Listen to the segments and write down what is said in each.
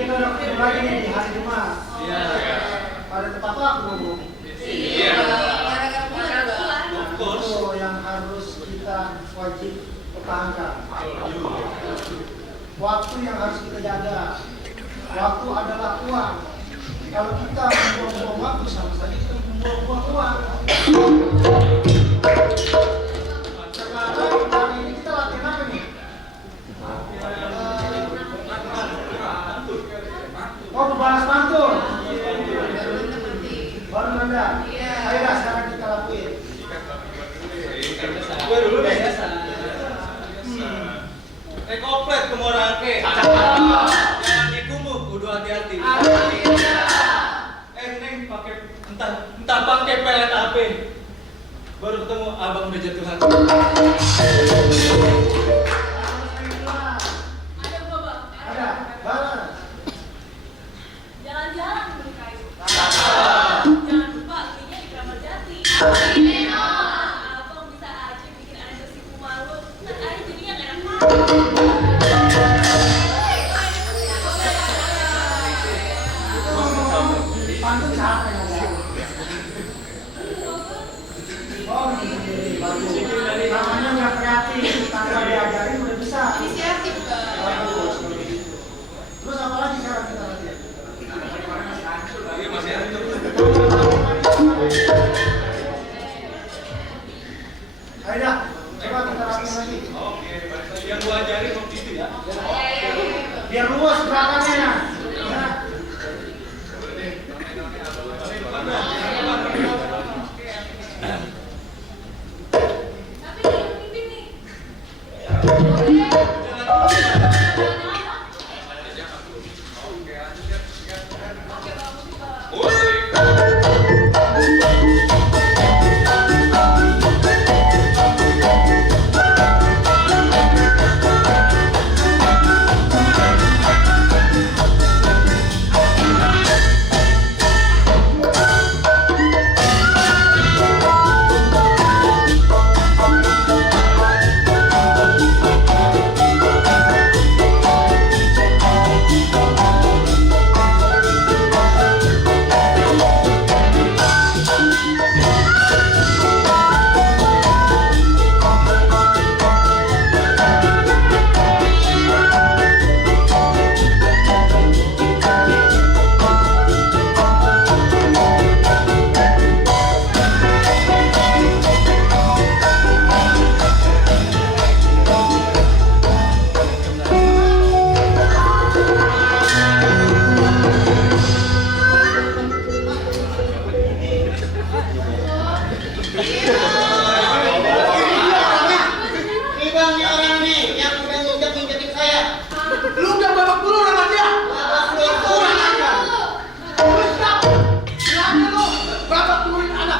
kita udah ketemu lagi nih di hari Jumat. Iya. Pada tepat waktu, Bu. Iya. Itu yang harus kita wajib pertahankan. Waktu yang harus kita jaga. Waktu adalah uang. Kalau kita membuang-buang waktu sama saja kita membuang-buang uang. Sekarang hari ini kita latihan apa nih? Oh, balas pantun. Baru nanda. Ayo dah sekarang kita lakuin. Gue dulu deh. Komplit kemorake. Jangan ikumuh, kudu hati-hati. Neng pakai entah pakai pelet HP. Baru ketemu abang udah jatuh hati. Ada gua, Bang. Ada. Balas. Jalan-jalan beli kayu. Jangan lupa belinya di Kramat Jati. Abang bisa aja bikin aneh tersipu malu. Ntar aneh jadinya gak enak malu. Pantun siapa yang ada? Oh, ini bagus. Namanya nggak kreatif, tanpa diajarin udah bisa. Inisiatif, Bang. Terus apa lagi sekarang kita latihan? Masih ada. Ayo dah, coba kita latihan lagi. Oke, yang gua ajarin waktu itu ya. Biar luas gerakannya. Ya. Tapi yang pimpin nih. Oke,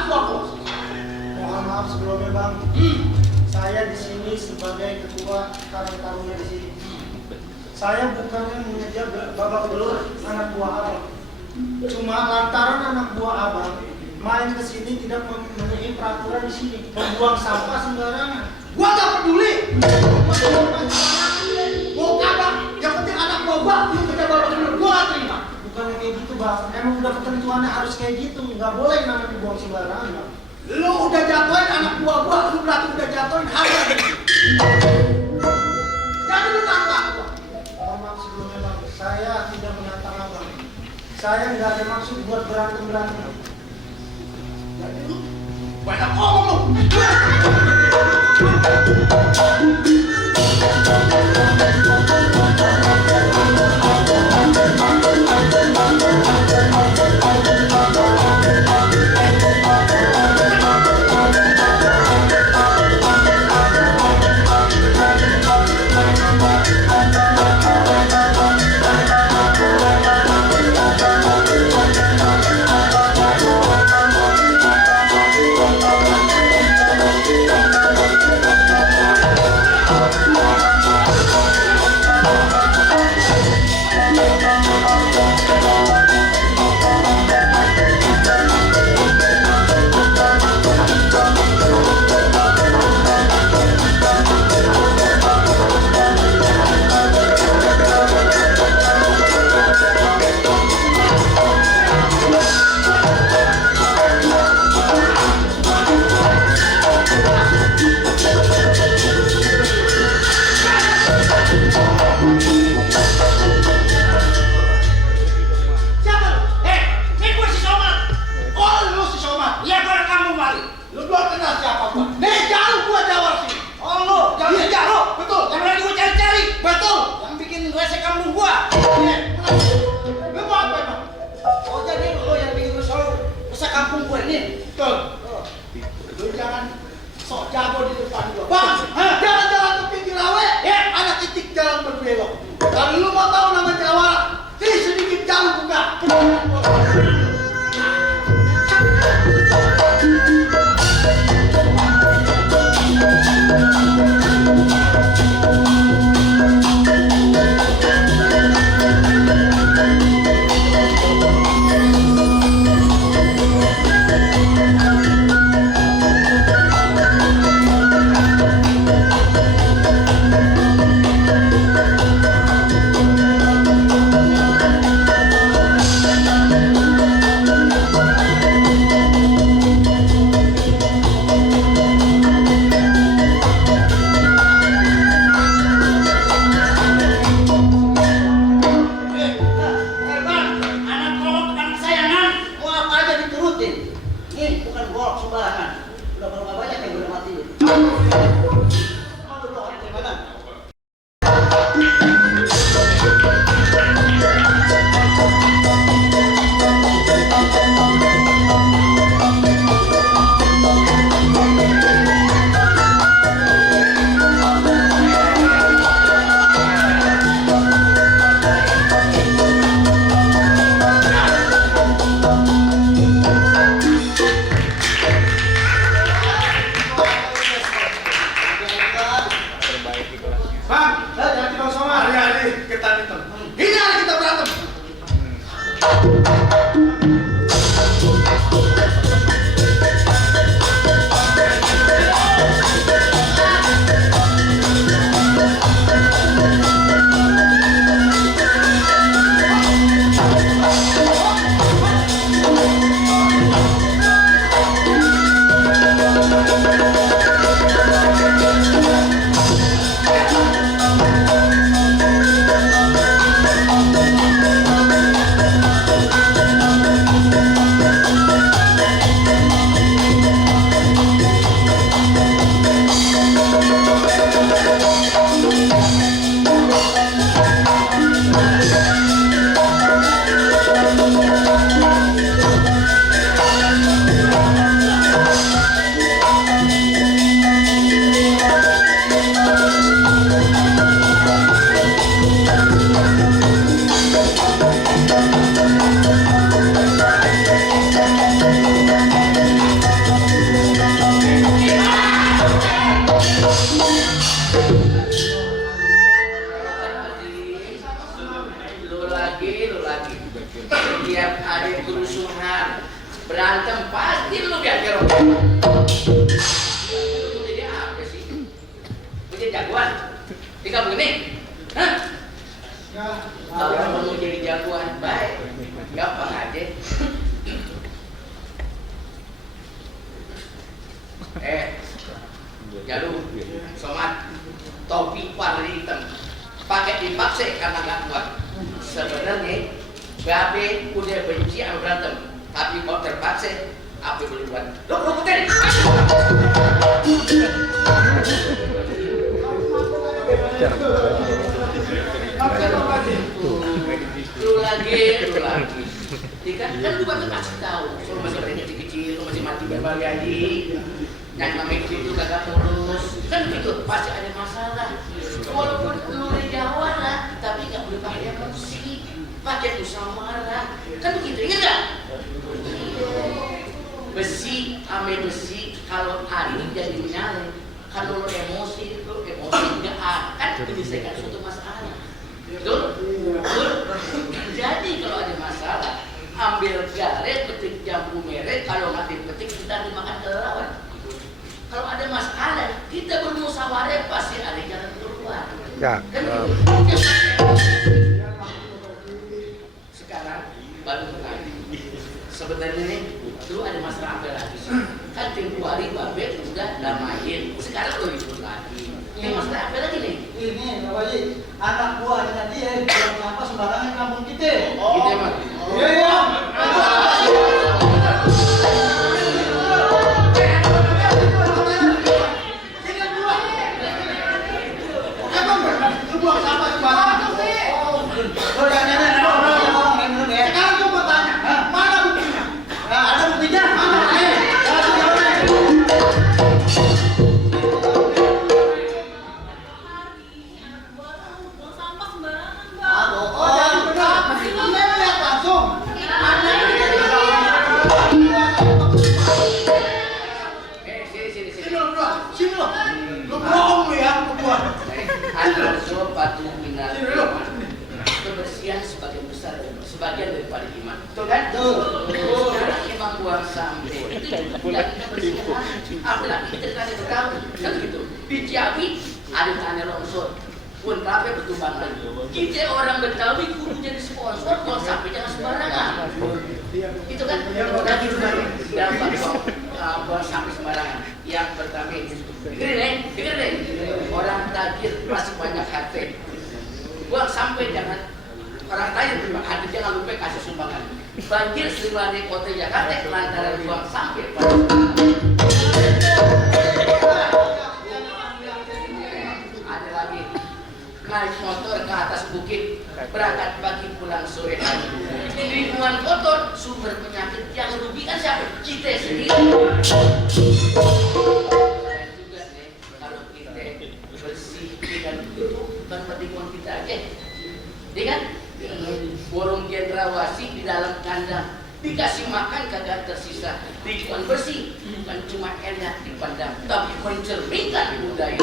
bagus, Bang. Mohon maaf sebelumnya Bang. Saya di sini sebagai ketua Karang Taruna di sini. Saya bukannya mengejar babak belur anak buah abang. Cuma lantaran anak buah abang main ke sini tidak memenuhi peraturan di sini, membuang sampah sembarangan. Gua gak peduli. Mau kabar, yang penting anak gua lu kerja babak belur, gua gak terima. Bukannya kayak gitu Bang, emang udah ketentuannya harus kayak gitu, nggak boleh namanya dibuang sembarangan Bang. Lu udah jatuhin anak gua, lu berarti udah jatuhin harga. Jadi lu nantang gua. Mohon maaf sebelumnya Bang, saya tidak menantang Abang. Saya nggak ada maksud buat berantem. Jadi lu banyak ngomong lu. ini. Betul. Oh. Lu jangan sok jago di depan gua. Bang, jangan jalan ke pinggir rawe. Ya, ada titik jalan berbelok. Kalau lu mau tahu nama jawara, sini sedikit jauh buka. berantem pasti lu biar kerok. Lu jadi apa sih? Lu jadi jagoan? Tinggal begini? Hah? Ya. Kalau kamu mau jadi jagoan, baik. Gampang aja. Jalu, somat, topi warna hitam, pakai dipaksa karena gak kuat. Sebenarnya, Babe udah benci sama berantem, tapi kalau terpaksa, apa boleh buat? Lo putih. Lu lagi. Kan lu baru kasih tahu, lu masih kecil, lu masih mati berbagai aja. Yang namanya itu kagak mulus, kan gitu pasti ada masalah. Walaupun lu jawab lah, tapi nggak boleh pakai emosi, pakai musyawarah, kan begitu ya nggak? Besi ame besi, kalau hari jadi menyala, kalau lu emosi nggak akan menyelesaikan suatu masalah. Betul? Jadi kalau ada masalah, ambil garet, petik jambu merah, kalau nggak dipetik kita dimakan kelelawar. Kalau ada masalah, kita bermusyawarah pasti ada jalan keluar. Ya. Sekarang baru mengaji. Sebenarnya nih, dulu ada masalah apa lagi? Kan tempoh hari Babe sudah damain. Sekarang lo ikut lagi. Ini masalah apa lagi nih? Ini Bapak Haji, anak buahnya dia buang sampah sembarangan di kampung kita. Kita mah. Iya. Sekarang gua mau tanya, mana buktinya? Ada buktinya? Mana? sebagian daripada iman. Betul kan? Sekarang imam buang sampai itu juga kebersihan. Apalagi kita kasih tahu kan gitu. Di Ciawi ada tanah longsor. Pun kafe bertumbangan. Kita orang Betawi kudu jadi sponsor buang sampai jangan sembarangan. Itu kan lagi dapat buang sampai sembarangan. Yang pertama dengar deh, orang tajir masih banyak harta. Buang sampai jangan orang tajir harta jangan lupa kasih sumbangan. Banjir selama di kota Jakarta lantaran buang sampai. Ada lagi naik motor ke atas bukit berangkat pagi pulang sore hari. Lingkungan kotor sumber penyakit yang merugikan siapa? Kita sendiri. Juga nih kalau kita bersih dan itu bukan lingkungan kita aja, ya kan? Burung cendrawasih di dalam kandang dikasih makan kagak tersisa. Lingkungan bersih bukan cuma enak dipandang, tapi mencerminkan budaya.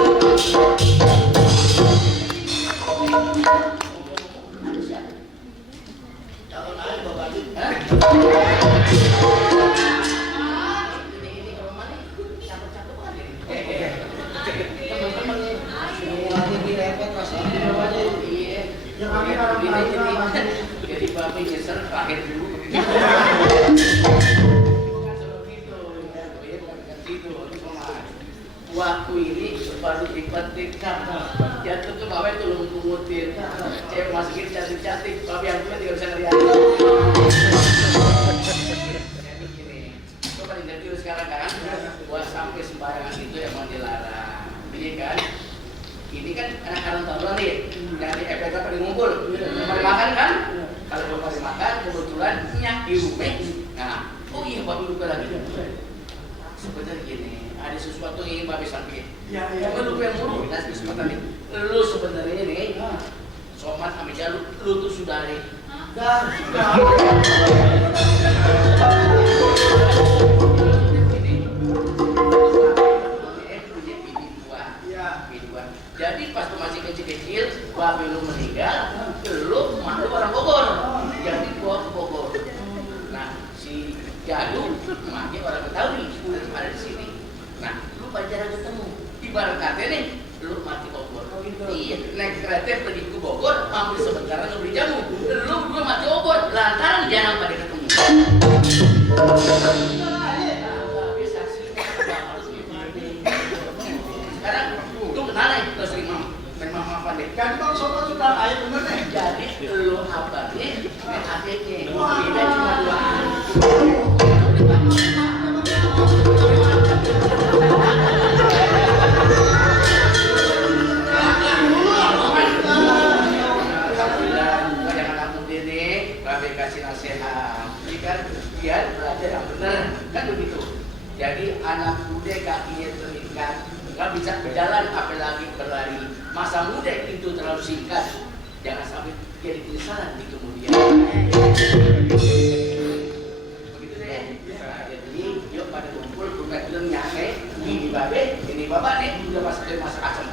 Calon aja bapak itu. Ini kalau mana? Cakep-cakep banget ini. Teman-teman nih. Lagi direpot masih di bawahnya. Iya. Yang kami kadang-kadang Jadi bapak nyesel akhir dulu. Bukan seperti itu. Ya, bukan gitu. Waktu ini baru dipetik jatuh ke bawah itu lumputin cewek masukin cantik-cantik tapi yang tua tidak bisa ngeliat. Jadi gini, coba interview sekarang kan buat sampai sembarangan itu emang dilarang, iya kan? Ini kan anak-anak tahun nih yang di FPK pada ngumpul pada makan kan? Kalau belum pada makan kebetulan nyak di rumah. Nah, oh iya bapak lupa lagi. Sebenarnya gini, ada sesuatu yang ingin bapak sampaikan. Cuma lu yang mulu, kasih kesempatan nih. Lu sebenarnya nih, Somat sama Jalu, lu tuh saudari. Jadi pas lu masih kecil-kecil, bapak lu meninggal, lu malu orang Bogor. Jadi gua ke Bogor. Nah, si Jalu, maknya orang Betawi, ada di sini. Nah, lu pacaran ketemu. Ibarat kata nih, lu mati Bogor. Iya, naik kereta pergi ke Bogor, ambil sebentar beli jamu. Lu gue mati Bogor, lantaran jangan pada ketemu. Bisa sih, sekarang lu kenal nih, lu sering memang apa deh? Kan bang sobat sudah ayo bener nih. Jadi lu apa nih? Adiknya, beda cuma 2 hari. Kasih nasihat, ini kan biar belajar yang benar, kan begitu. Jadi anak muda kakinya terikat, nggak bisa berjalan apalagi berlari. Masa muda itu terlalu singkat, jangan sampai jadi penyesalan di kemudian. Begitu deh. Nah, jadi yuk pada kumpul, bukan bilang nyake, ini babe, ini bapak nih, udah masuk dari masa asam.